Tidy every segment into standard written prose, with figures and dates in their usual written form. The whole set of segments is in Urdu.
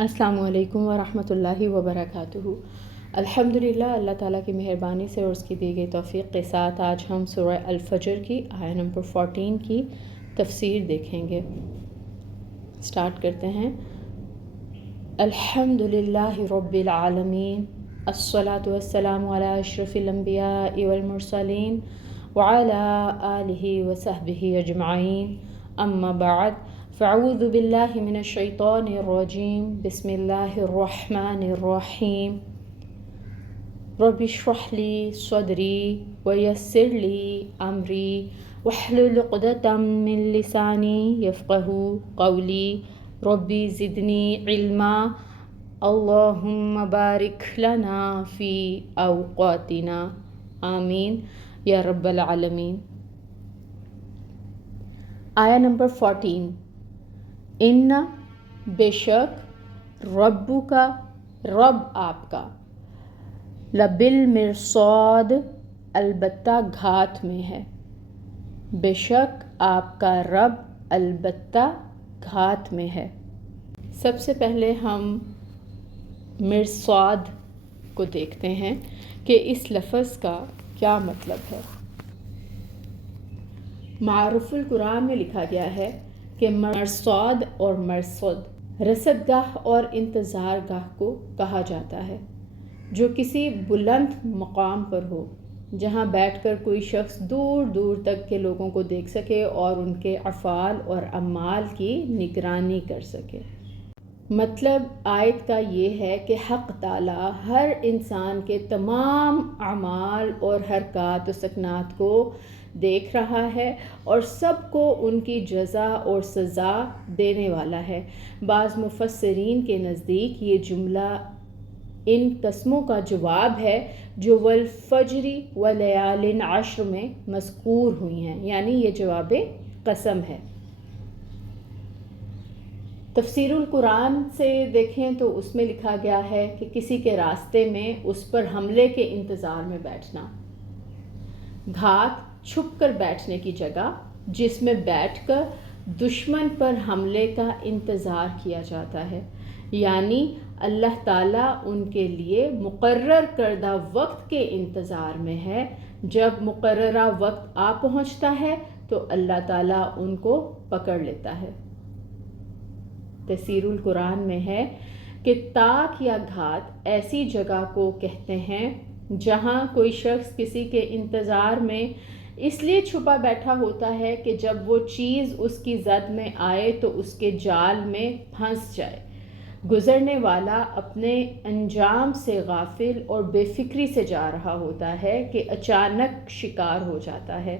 السلام علیکم ورحمۃ اللہ وبرکاتہ۔ الحمدللہ، اللہ تعالیٰ کی مہربانی سے اور اس کی دی گئی توفیق کے ساتھ آج ہم سورہ الفجر کی آیہ نمبر 14 کی تفسیر دیکھیں گے۔ سٹارٹ کرتے ہیں۔ الحمدللہ رب العالمین، الصلاۃ والسلام علی اشرف الانبیاء والمرسلین وعلی آلہ وصحبہ اجمعین، اما بعد فاعوذ باللہ من الشیطان الرجیم، بسم اللہ الرحمن الرحیم۔ رب اشرح لی صدری ویسر لی امری واحلل عقدۃ من لسانی یفقہوا قولی، ربی زدنی علما، اللہم بارک لنا فی اوقاتنا، آمین یا رب العالمین۔ آیہ نمبر 14۔ ان بے شک، ربو کا رب آپ کا، لبالمرصاد البتہ گھات میں ہے۔ بے شک آپ کا رب البتہ گھات میں ہے۔ سب سے پہلے ہم مرصاد کو دیکھتے ہیں کہ اس لفظ کا کیا مطلب ہے۔ معروف القرآن میں لکھا گیا ہے کہ مرصاد اور مرصد رصد گاہ اور انتظار گاہ کو کہا جاتا ہے، جو کسی بلند مقام پر ہو، جہاں بیٹھ کر کوئی شخص دور دور تک کے لوگوں کو دیکھ سکے اور ان کے افعال اور اعمال کی نگرانی کر سکے۔ مطلب آیت کا یہ ہے کہ حق تعالیٰ ہر انسان کے تمام اعمال اور حرکات و سکنات کو دیکھ رہا ہے اور سب کو ان کی جزا اور سزا دینے والا ہے۔ بعض مفسرین کے نزدیک یہ جملہ ان قسموں کا جواب ہے جو والفجر ولیال عشر میں مذکور ہوئی ہیں، یعنی یہ جواب قسم ہے۔ تفسیر القرآن سے دیکھیں تو اس میں لکھا گیا ہے کہ کسی کے راستے میں اس پر حملے کے انتظار میں بیٹھنا۔ گھات چھپ کر بیٹھنے کی جگہ جس میں بیٹھ کر دشمن پر حملے کا انتظار کیا جاتا ہے، یعنی اللہ تعالیٰ ان کے لیے مقرر کردہ وقت کے انتظار میں ہے۔ جب مقررہ وقت آ پہنچتا ہے تو اللہ تعالیٰ ان کو پکڑ لیتا ہے۔ تفسیر القرآن میں ہے کہ طاق یا گھات ایسی جگہ کو کہتے ہیں جہاں کوئی شخص کسی کے انتظار میں اس لیے چھپا بیٹھا ہوتا ہے کہ جب وہ چیز اس کی زد میں آئے تو اس کے جال میں پھنس جائے۔ گزرنے والا اپنے انجام سے غافل اور بے فکری سے جا رہا ہوتا ہے کہ اچانک شکار ہو جاتا ہے۔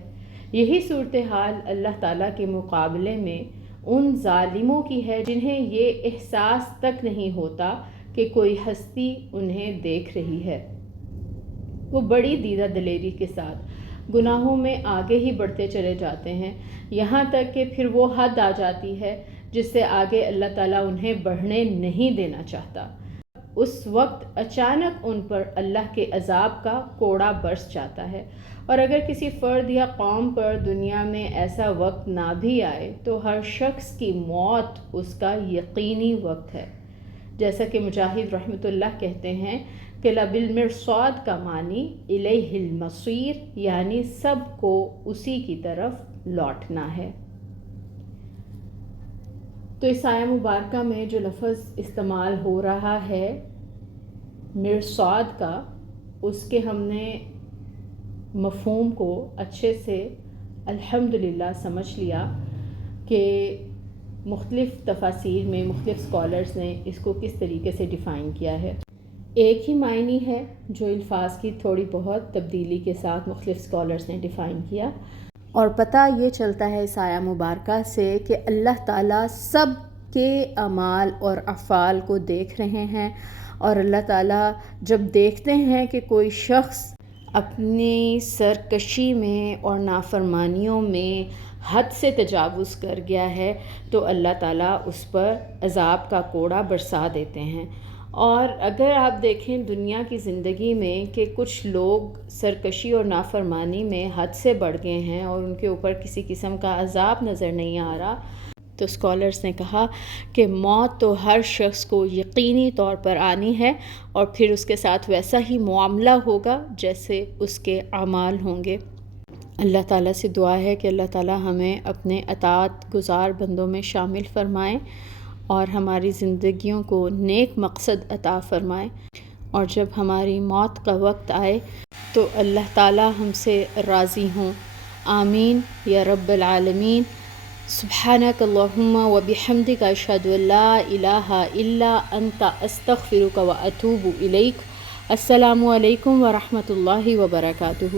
یہی صورتحال اللہ تعالیٰ کے مقابلے میں ان ظالموں کی ہے جنہیں یہ احساس تک نہیں ہوتا کہ کوئی ہستی انہیں دیکھ رہی ہے۔ وہ بڑی دیدہ دلیری کے ساتھ گناہوں میں آگے ہی بڑھتے چلے جاتے ہیں، یہاں تک کہ پھر وہ حد آ جاتی ہے جس سے آگے اللہ تعالیٰ انہیں بڑھنے نہیں دینا چاہتا۔ اس وقت اچانک ان پر اللہ کے عذاب کا کوڑا برس جاتا ہے، اور اگر کسی فرد یا قوم پر دنیا میں ایسا وقت نہ بھی آئے تو ہر شخص کی موت اس کا یقینی وقت ہے۔ جیسا کہ مجاہد رحمۃ اللہ کہتے ہیں کہ لبالمرصاد کا معنی الیہ المصیر، یعنی سب کو اسی کی طرف لوٹنا ہے۔ تو اس آیہ مبارکہ میں جو لفظ استعمال ہو رہا ہے مرصاد کا، اس کے ہم نے مفہوم کو اچھے سے الحمدللہ سمجھ لیا کہ مختلف تفاسیر میں مختلف اسکالرز نے اس کو کس طریقے سے ڈیفائن کیا ہے۔ ایک ہی معنی ہے جو الفاظ کی تھوڑی بہت تبدیلی کے ساتھ مختلف اسکالرز نے ڈیفائن کیا، اور پتہ یہ چلتا ہے اس آیہ مبارکہ سے کہ اللہ تعالیٰ سب کے اعمال اور افعال کو دیکھ رہے ہیں، اور اللہ تعالیٰ جب دیکھتے ہیں کہ کوئی شخص اپنی سرکشی میں اور نافرمانیوں میں حد سے تجاوز کر گیا ہے تو اللہ تعالیٰ اس پر عذاب کا کوڑا برسا دیتے ہیں۔ اور اگر آپ دیکھیں دنیا کی زندگی میں کہ کچھ لوگ سرکشی اور نافرمانی میں حد سے بڑھ گئے ہیں اور ان کے اوپر کسی قسم کا عذاب نظر نہیں آ رہا، تو اسکالرس نے کہا کہ موت تو ہر شخص کو یقینی طور پر آنی ہے اور پھر اس کے ساتھ ویسا ہی معاملہ ہوگا جیسے اس کے اعمال ہوں گے۔ اللہ تعالیٰ سے دعا ہے کہ اللہ تعالیٰ ہمیں اپنے اطاعت گزار بندوں میں شامل فرمائیں اور ہماری زندگیوں کو نیک مقصد عطا فرمائیں، اور جب ہماری موت کا وقت آئے تو اللہ تعالیٰ ہم سے راضی ہوں۔ آمین یا رب العالمین۔ سبحانک اللہم و بحمدک اشہد ان لا الہ الا انت استغفرک و اتوب الیک۔ السلام علیکم ورحمۃ اللہ وبرکاتہ۔